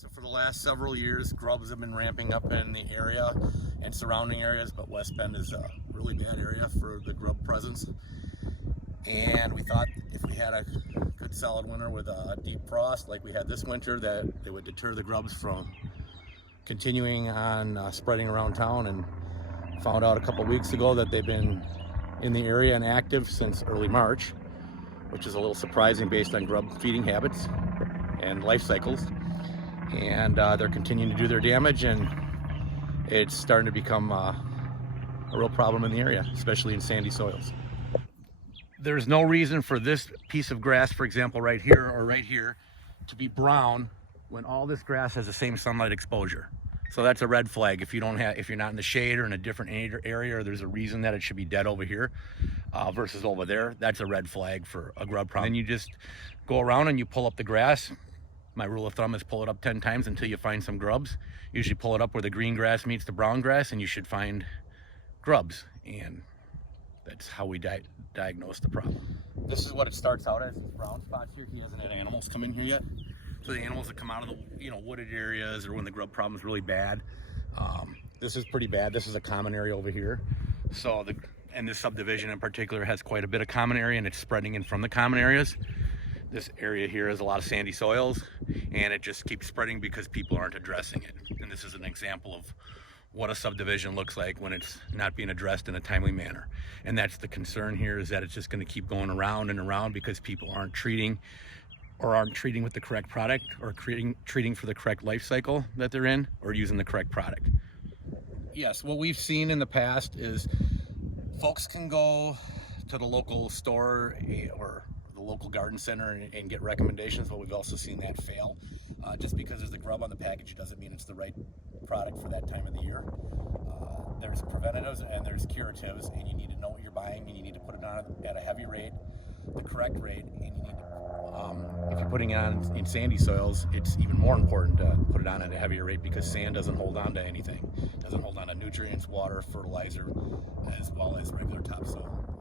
So for the last several years, grubs have been ramping up in the area and surrounding areas, but West Bend is a really bad area for the grub presence. And we thought if we had a good solid winter with a deep frost like we had this winter, that it would deter the grubs from continuing on spreading around town, and found out a couple weeks ago that they've been in the area and active since early March, which is a little surprising based on grub feeding habits and life cycles. And they're continuing to do their damage, and it's starting to become a real problem in the area, especially in sandy soils. There's no reason for this piece of grass, for example, right here or right here, to be brown when all this grass has the same sunlight exposure. So that's a red flag. If you're not in the shade or in a different area, or there's a reason that it should be dead over here versus over there, that's a red flag for a grub problem. And you just go around and you pull up the grass. My rule of thumb is pull it up 10 times until you find some grubs. Usually pull it up where the green grass meets the brown grass, and you should find grubs. And that's how we diagnose the problem. This is what it starts out as, these brown spots here. He hasn't had animals come in here yet. So the animals that come out of the wooded areas, or when the grub problem is really bad. This is pretty bad. This is a common area over here. So this subdivision in particular has quite a bit of common area, and it's spreading in from the common areas. This area here has a lot of sandy soils, and it just keeps spreading because people aren't addressing it. And this is an example of what a subdivision looks like when it's not being addressed in a timely manner. And that's the concern here, is that it's just going to keep going around and around because people aren't treating with the correct product, or treating for the correct life cycle that they're in, or using the correct product. Yes, what we've seen in the past is folks can go to the local store or the local garden center and get recommendations, but we've also seen that fail. Just because there's a grub on the package, it doesn't mean it's the right product for that time of the year. There's preventatives and there's curatives, and you need to know what you're buying, and you need to put it on at a heavy rate, the correct rate, and you need to, if you're putting it on in sandy soils, it's even more important to put it on at a heavier rate, because sand doesn't hold on to anything. It doesn't hold on to nutrients, water, fertilizer, as well as regular topsoil.